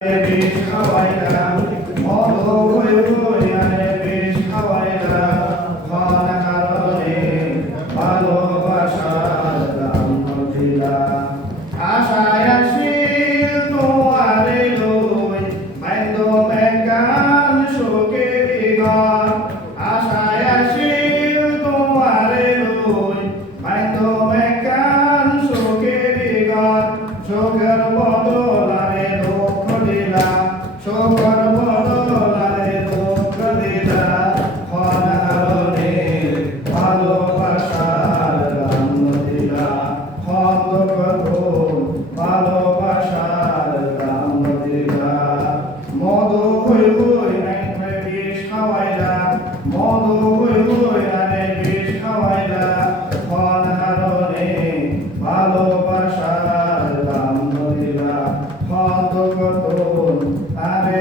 বিষ খাওয়াইলা মদ হইয়ারে বিষ খাওয়াইলা মন কারণে ভালোবাসার দাম দিলা আশায় আসিল তোমারে লই মাইন্দ মেকান শোকে বিগন আশায় আসিল তোমারে লই মাইন্দ মেকান শোকে বিগন শোকের বদলারে দুঃখ দিলা শোকের বদলারে দুঃখ দিলা ক্ষণারণে ভালোবাসার দাম দিলা ক্ষণ করুন ভালোবাসার দাম দিলা মদ হই হই আইনে বিষ খাওয়াইলা মদ হই হই আনে বিষ খাওয়াইলা ক্ষণারণে ভালোবাসার দাম দিলা ক্ষণ করুন আরে